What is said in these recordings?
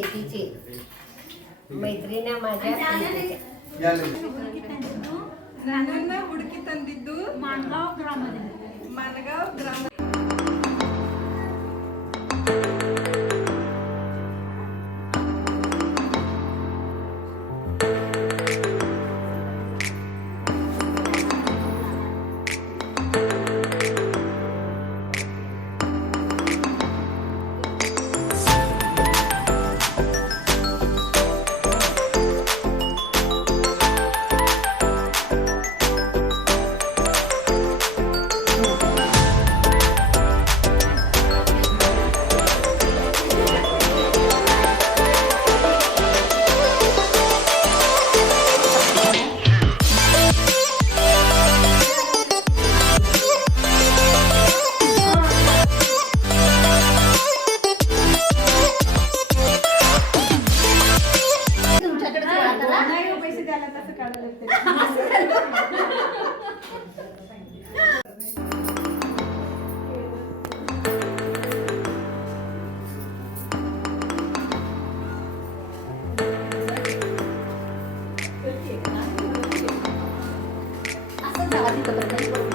शेतीची मैत्रिण्या माझ्या प्रीतीच्या. ನನ್ನ ಹುಡುಕಿ ತಂದಿದ್ದು माणगाव ग्राममध्ये ಮಾನಗಾಂವ್ ಗ್ರಾಮ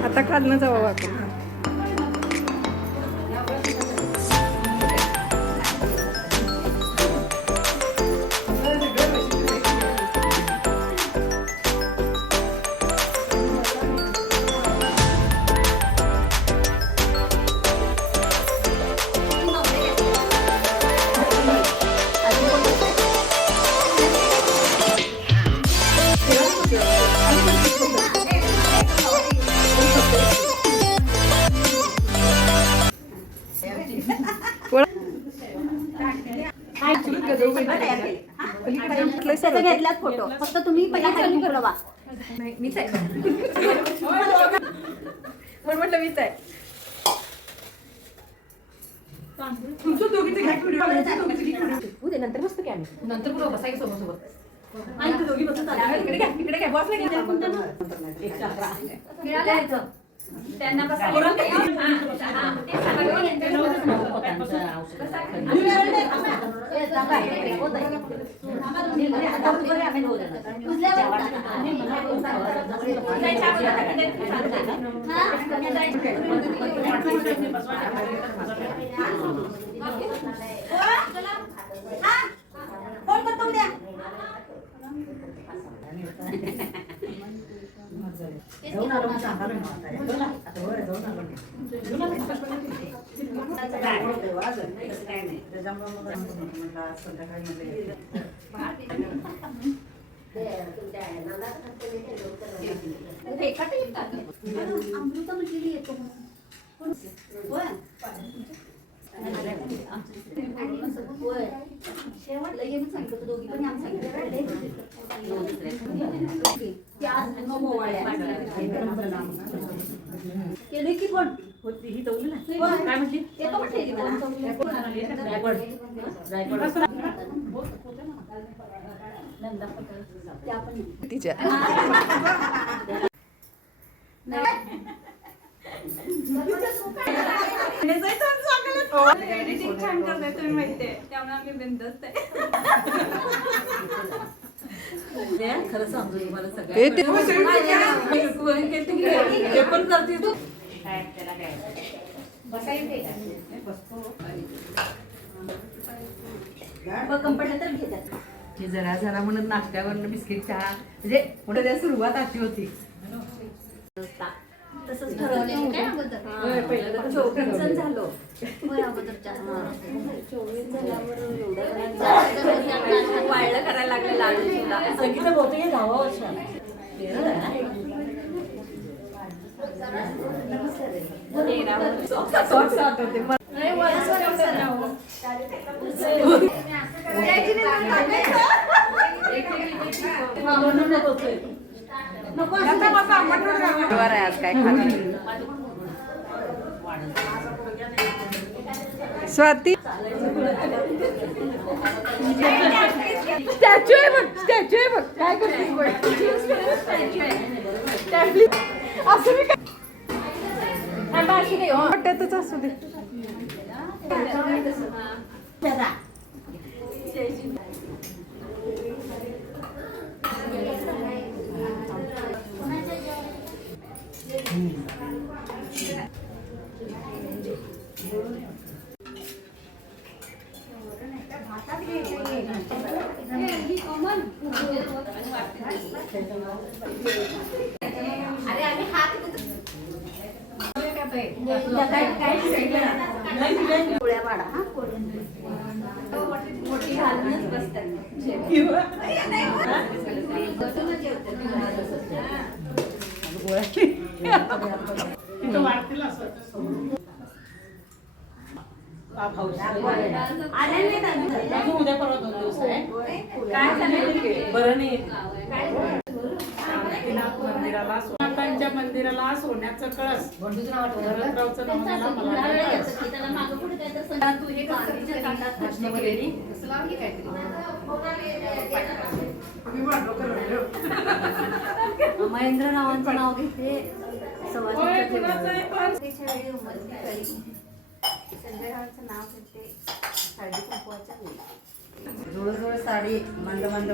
आता खालनं जावं आपण फक्त तुम्ही पहिला खाली बोलवा मीच आहे. पण म्हटलं मीच आहे. तुमचं दोघीचं घ्या व्हिडिओ दोघीचं घ्या व्हिडिओ. उद्या नंतर मस्त काय आम्ही. नंतर पुढे बसायचं सोबत सोबत आणि दोघी बसत इकडे घ्या इकडे घ्या. बॉसला घ्या. खेळायला त्यांना बसायला फोन करतो उद्या जाऊन आलो सांगा अमृता म्हटलेली येतो शेवटला येऊन सांगितलं दोघी पण आम्ही केलोय की पण काय म्हटली पण तिच्या एडिटिंग छान करताय तुम्ही माहितीये त्यामुळे आम्ही बिंदस्त आहे खरं सांगतो तुम्हाला सगळं हे ते- पण करते तू कंपन्या तर घेतात. हे जरा जरा म्हणून नाश्त्यावरनं बिस्किट चहा. म्हणजे पुढे त्या सुरुवात अशी होती. तसंच ठरवलेलं काय अगोदर? होय, पहिलं तर चोवीस जण झालो. होय, अगोदर जास्त वाळलं करायला लागलं लाडू बहुतेक दहावा वर्ष. सॉक्स आठवते मला. आता माझा आंबट गोड राहणार. बरं आहे आज काय खाणार स्वाती स्टॅच्यू आहे बघ स्टॅच्यू आहे बघ काय Tablet. असं मी काय. वाटतच असू दे अरे आम्ही हात पोळ्या वाडा हा मोठी घालूनच उद्या परवा दोन दिवस आहे बरं नाही मंदिराला सोनाकांच्या मंदिराला सोन्याचं कळस. भरतरावचं नाव मला. महेंद्र नावांचं नाव घेते? संध्याकाळचं नाव घेते. साडी वेळी. जुळजुळ साडी मंद मंद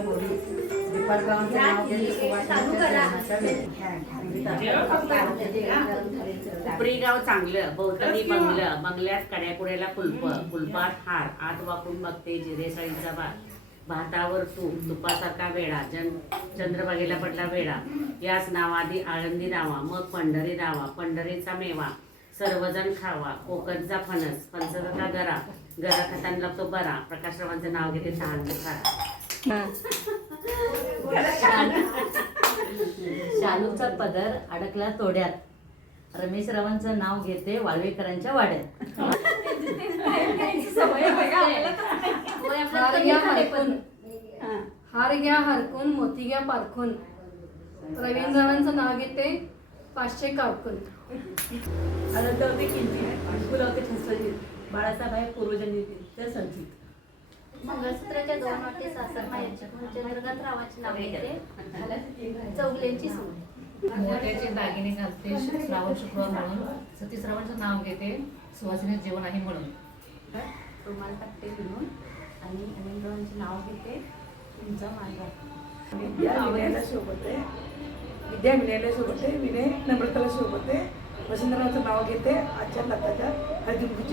नाव चांगलं बंगलं बंगल्यात कड्याकुड्याला कुलप कुलपात हार. आत वाकून बघते जिरेसाळीचा भात भातावर तूप तुपासारखा वेळा जन चंद्रभागेला पडला वेळा याच नावादी आळंदी नावा मग पंढरी नावा पंढरीचा मेवा. सर्वजण खावा कोकणचा फणस फणसाचा गरा. गरा खाताना लागतो बरा. प्रकाशरावांचं नाव घेते खारा शालूचा पदर अडकला तोड्यात. रमेश रावांचं नाव घेते वाळवेकरांच्या वाड्यात. हार घ्या हरकून. हार घ्या हरकून मोती घ्या पारखून. रवींद्रांचं नाव घेते पाचशे कारकून बाळासाहेब पूर्वजन्मी ते संचित मंगळसूत्राच्या दोन वाटी सासरमा यांच्याकडून चंद्रकांत रावाची नाव सून. मोत्याचे दागिने घालते श्रावण शुक्रवार म्हणून. सतीश रावांचं नाव घेते सुवासिनी जेवण आहे म्हणून. रुमाल टाकते लिहून आणि अनिंद्रावांचे नाव घेते तुमचा माझा विद्या विनयाला सोबत आहे विद्या विनयाला सोबत आहे विनय नम्रताला सोबत आहे वसंतरावचं नाव घेते आजच्या लताच्या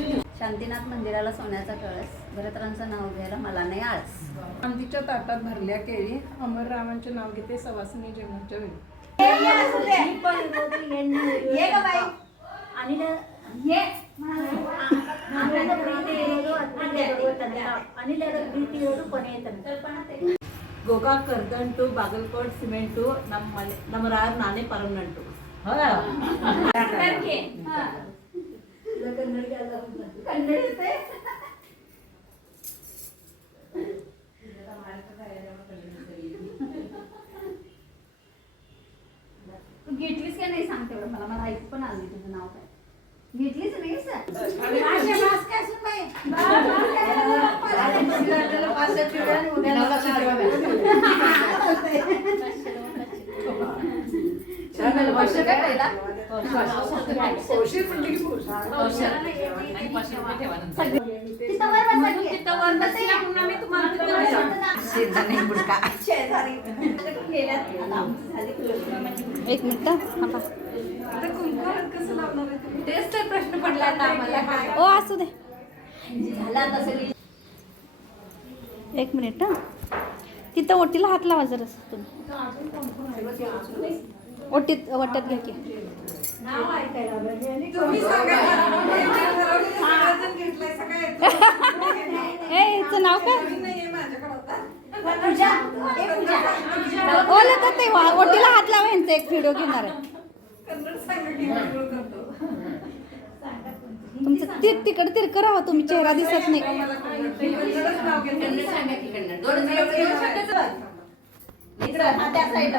दिवस. शांतीनाथ मंदिराला सोन्याचा कळस भरतरांचं नाव घ्यायला मला नाही आळस आमटीच्या ताटात भरल्या केळी अमररावांचे नाव घेते सवासनी जेवणाच्या वेळी ये ग बाई आणि ये ಆಮೇಲೆ ಪ್ರೀತಿ ಇರೋದು ಅತ್ತಿಗೆ ಇರುತ್ತಂತೆ ಅನಿಲ ಪ್ರೀತಿ ಇರೋದು ಕೊನೆ ಅಂತಂತೆ Gokak ಕರ್ದನ್ to Bagalkot cement to ನಮ್ಮ ಮನೆ ನಮ್ಮ ರಾಯರ್ ನಾನೇ ಪರ್ಮನೆಂಟ್ कन्नड येते घेतलीस काय नाही सांगते बरं मला मला ऐक पण आली तुझं नाव काय घेतलीच नाही सर वर्ष काय पहिला औषध म्हणलं की. एक मिनिट तेच तर प्रश्न पडला आता आम्हाला. ओ असू दे. एक मिनिट हा. तिथं ओटीला हात लावा जरा तुम्ही. ओटीत वट्यात घ्या की. हिचं नाव काय? ओले तर ते वा- ओटीला हात लावा यांचा एक व्हिडिओ घेणार आहे. तुमचं. ती तिकडे तिरकं राहा तुम्ही चेहरा दिसत नाही. हा, त्या साईडला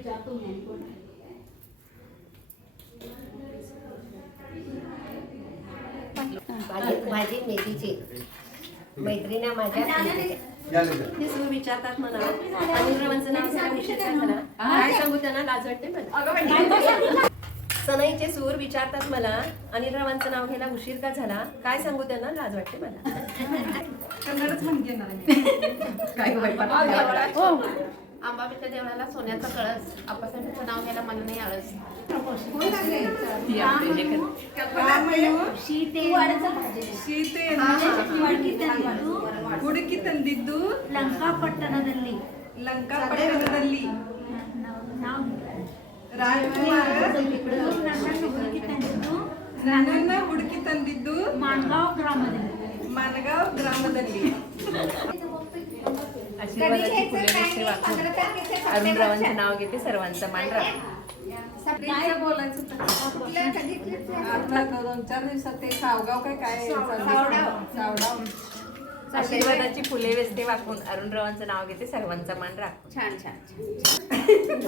विचारतो मी आणि कोण आहे. भाजी भाजी मेथीची. मैत्रिणी माझ्या. ते सूर विचारतात मला. अनिल रावांचं नाव उशीर का झाला काय सांगू त्यांना? लाज वाटते मला. सनईचे सूर विचारतात मला अनिल रावांचं नाव घ्यायला उशीर का झाला? काय सांगू त्यांना? लाज वाटते मला. कन्नडच म्हणते ना काय हो अंबाबाईच्या देवळाला सोन्याचा कळस आप्पासाहेबांचं नाव घ्यायला मला नाही आळस ಶೀತೆ ವಾಡಸ ಭಾಜಿ ಸೀತೆ ಹುಡುಕಿ ತಂದಿದ್ದು ಹುಡುಕಿ ತಂದಿದ್ದು ಲಂಕಾಪಟ್ಟಣದಲ್ಲಿ ಲಂಕಾಪಟ್ಟಣದಲ್ಲಿ ನಾವು ರಾಜಕುಮಾರ ನನ್ನನ್ನು ಹುಡುಕಿ ತಂದಿದ್ದು ನನ್ನನ್ನ ಹುಡುಕಿ ತಂದಿದ್ದು ಮಾನ್ಗಾಂವ್ ಗ್ರಾಮದಲ್ಲಿ ಮಾನಗಾವ್ ಗ್ರಾಮದಲ್ಲಿ आशीर्वादाची फुले वाचून अरुणरावांचं नाव घेते सर्वांचा मान बोलायचं आता दोन चार दिवसात ते सावगाव काय काय सावडाव आशीर्वादाची फुले वेचते वाकून अरुणरावांचं नाव घेते सर्वांचा मान राख छान छान छान.